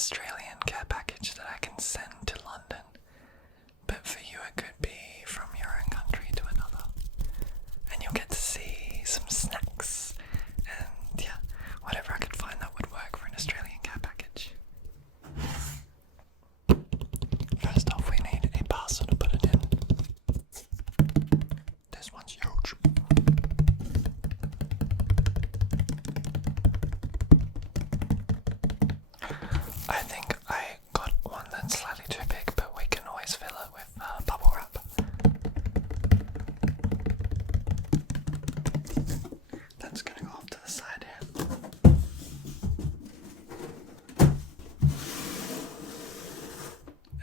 Australian care package that I can send to London, but for you it could be from your own country to another, and you'll get to see some snacks, and yeah, whatever I could find that would work for an Australian care package. First off, we need a parcel to put it in. This one's huge. I think I got one that's slightly too big, but we can always fill it with bubble wrap. That's gonna go off to the side here.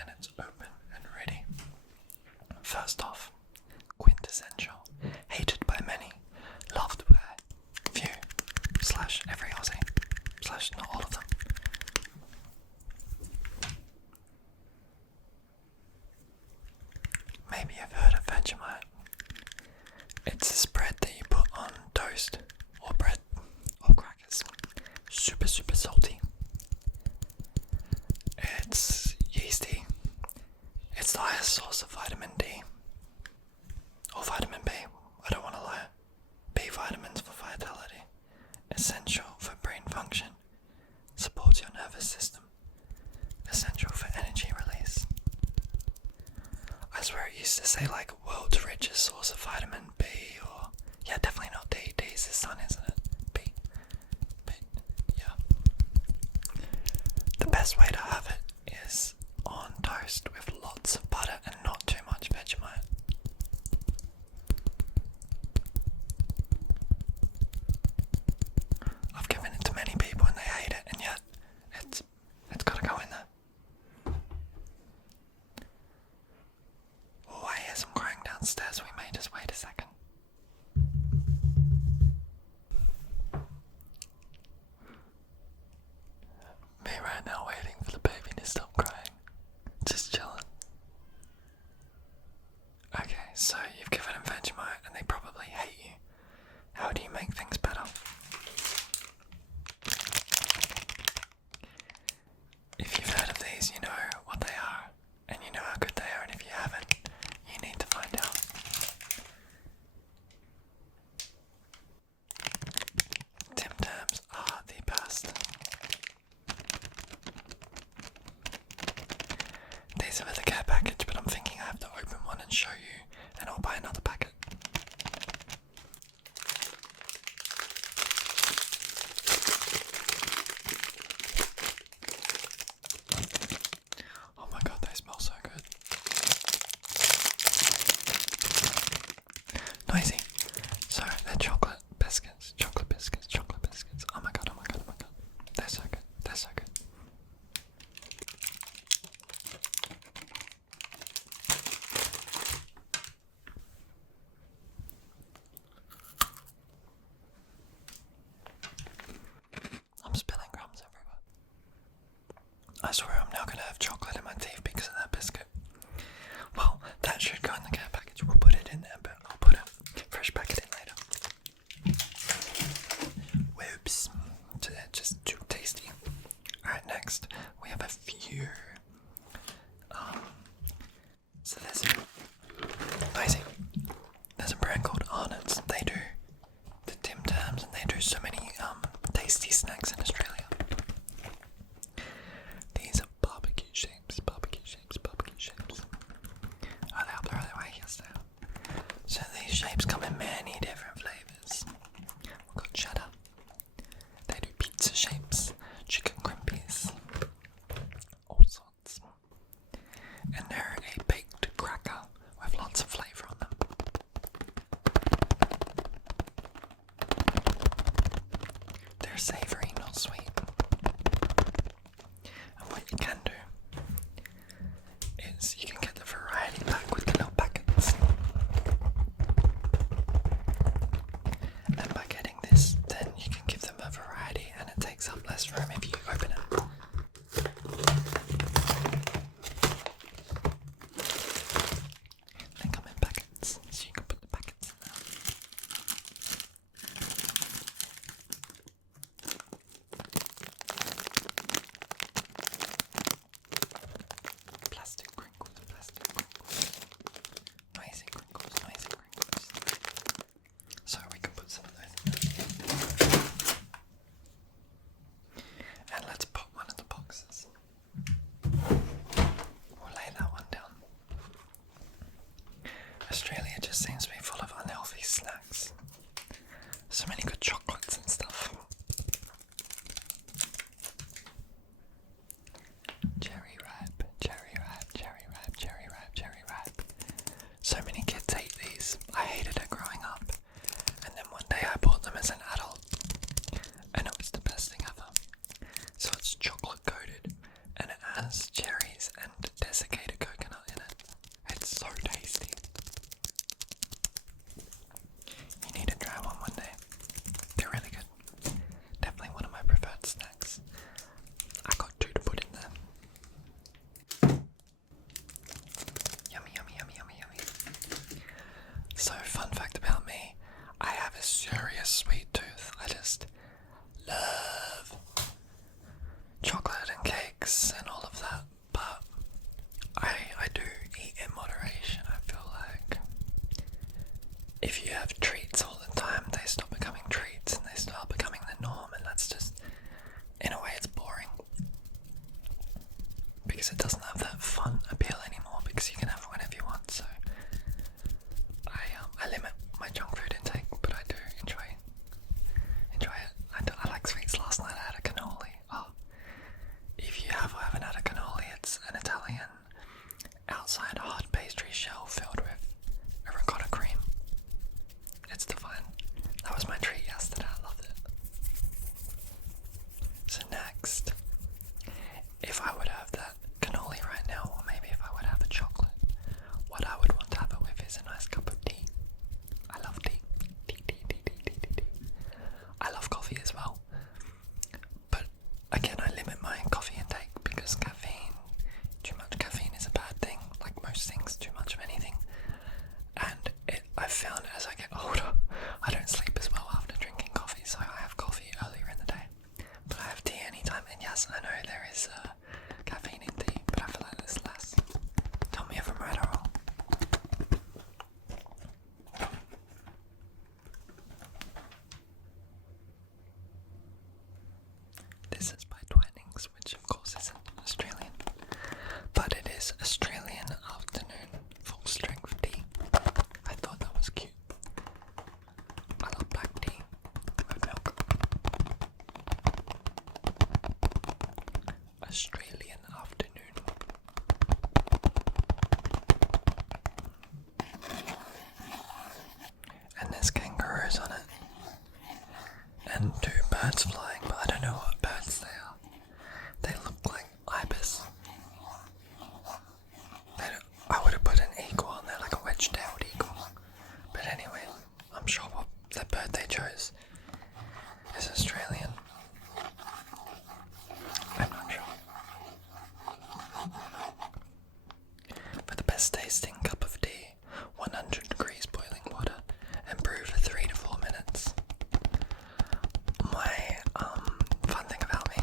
And it's open and ready. First off, quintessential, hated by many, loved by few, / every Aussie, / not all of them. Maybe you've heard of Vegemite. It's a spread that you put on toast or bread or crackers. Super salty. It's yeasty. It's the highest source of vitamin D. Or vitamin B, I don't want to lie. B vitamins for vitality. Essential for brain function. Supports your nervous system. Essential for energy release. I swear it used to say like world's richest source of vitamin B, or yeah, definitely not D. D is the sun, isn't it? B. Yeah. The best way to have it is on toast with lots of butter and not too much Vegemite. I've given it to many people and they hate it, and yet it's gotta go in there. Oh, I hear some crying downstairs. We may just wait a second. Me right now waiting for the baby to stop crying. Just chilling. Okay, so you've given them Vegemite and they probably hate you. How do you make things better? If you've heard of these, you know what they are, and you know how good they are, and if you haven't, you need to find out. Tim Tams are the best. These are for the care package, but I'm thinking I have to open one and show you, and I'll buy another packet. Oh my god, they smell so good. Noisy. So they're chocolate biscuits. Oh my god. They're so good. I'm spilling crumbs everywhere. I swear I'm now going to have chocolate in my teeth because of that biscuit. Well, that should go in the care package. We'll put it in there, but I'll put a fresh packet in later. Whoops. Just too tasty. Alright, next we have a few. So there's a brand called Arnott's. They do the Tim Tams, and they do so many tasty snacks in Australia. These are barbecue shapes. Oh, they are, by the way, yes they are. So these shapes come in many different flavours. We've got cheddar. They do pizza shapes, chicken crimpies, all sorts. And they're a baked cracker. because it doesn't have that fun appeal anymore because you can have whatever you want. So I limit my junk food intake, but I do enjoy it. I like sweets. Last night I had a cannoli. Oh, if you haven't had a cannoli, it's an Italian outside hard pastry shell filled with a ricotta cream. It's divine. That was my treat yesterday. I loved it. So next, if I would have that cannoli right now, or maybe if I would have a chocolate, what I would want to have it with is a nice cup of tea. I love tea. Tea. I love coffee as well. But again, I limit my coffee intake because too much caffeine is a bad thing, like most things, too much of anything. And I've found as I get older, I don't sleep as well after drinking coffee, so I have coffee earlier in the day. But I have tea anytime, and yes, I know there is caffeine in tea, but I feel like there's less. Tell me if I'm right or wrong. This is by Twinings, which of course isn't Australian, but it is Australian afternoon full strength tea. I thought that was cute. I love black tea with milk. Australian afternoon. And there's kangaroos on it. And 2 birds flying, but I don't know what birds they are. They look like ibis. I would have put an eagle on there, like a wedge-tailed eagle. But anyway, I'm sure what the bird they chose is Australian. I'm not sure. For the best tasting cup of tea, 100 degrees boiling water, and brew for 3 to 4 minutes. My fun thing about me,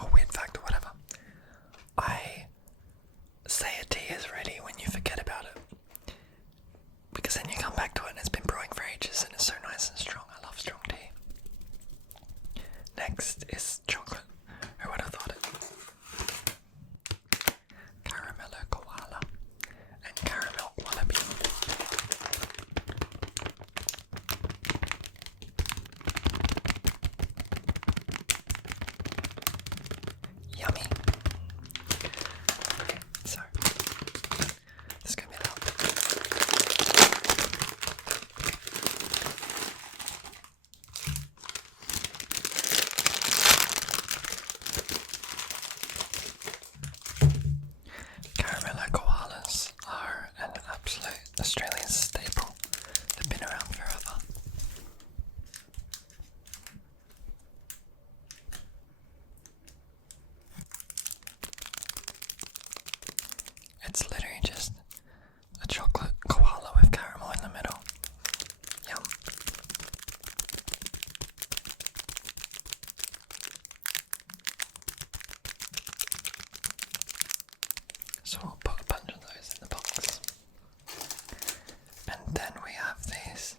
or weird fact or whatever, I say a tea is ready when you forget about it, because then you come back to it and it's been brewing for ages and it's so nice and strong. I love strong tea. Next is chocolate. Who would have thought it? Caramello koala and caramel wallaby. Yummy. Okay, so this is gonna be loud. Caramello koalas are an absolute Australian staple. They've been around forever. It's literally just a chocolate koala with caramel in the middle. Yum. So we'll put a bunch of those in the box. And then we have these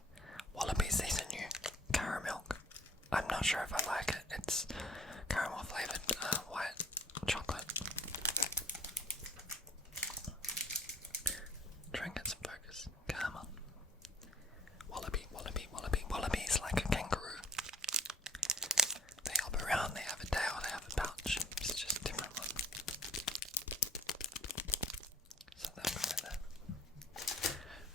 wallabies. These are new. Caramel. I'm not sure if I like it. It's caramel flavoured white chocolate. Try and get some focus. Come on. Wallaby. Wallaby is like a kangaroo. They hop around, they have a tail, they have a pouch. It's just a different one. So that goes in there.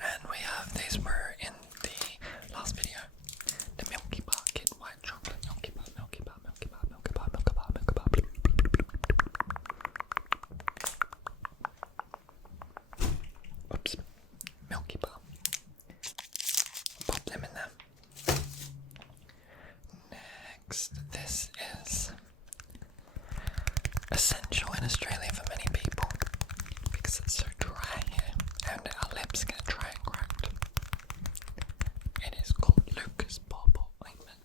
And we have these were in the last video. The Milky Bar Kid White Chocolate. Milky Bar. Oops. Milky Bar. Pop them in there. Next, this is essential in Australia for many people because it's so dry here and our lips get dry and cracked. It is called Lucas Bobble Ointment.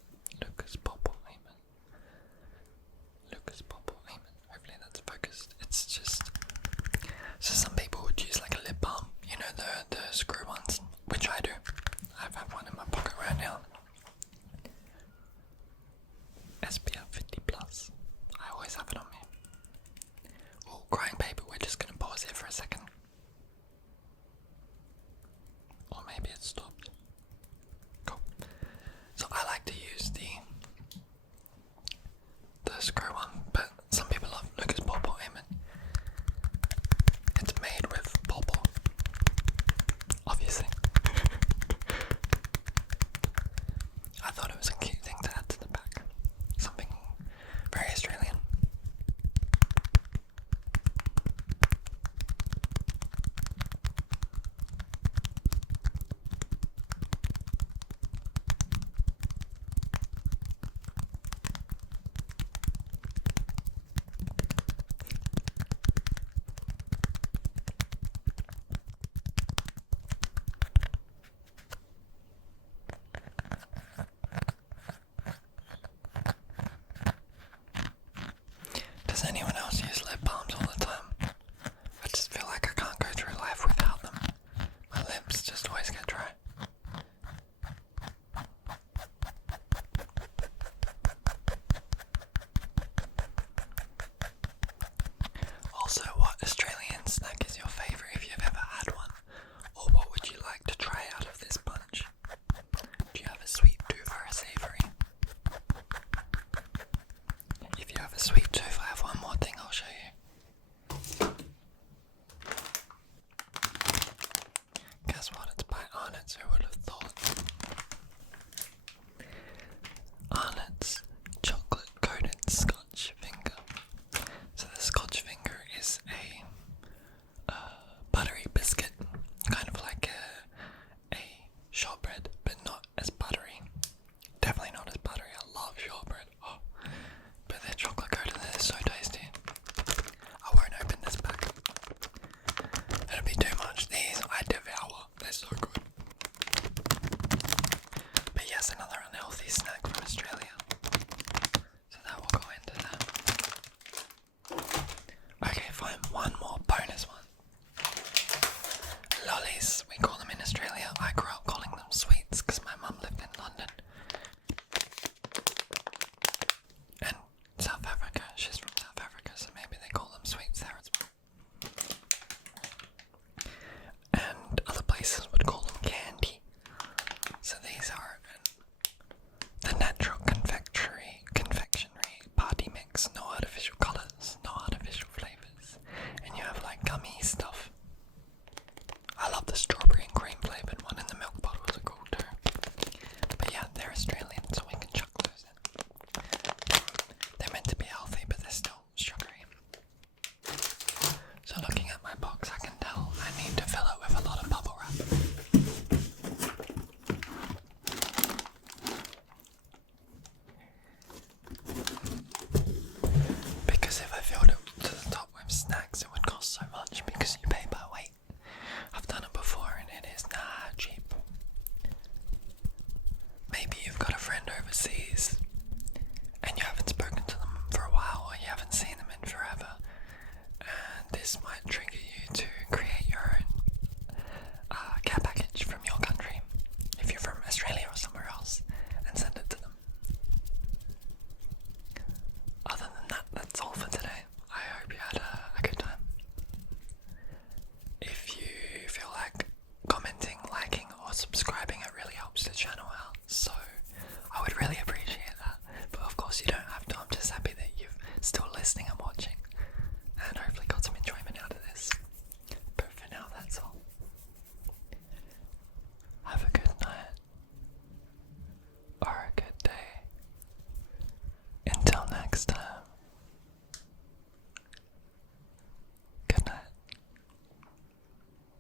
Hopefully that's focused. It's just, so some people would use like a lip balm, you know, the screw ones, which I do. I have one in my pocket right now. SPF 50+. I always have it on me. Oh, crying baby for a second.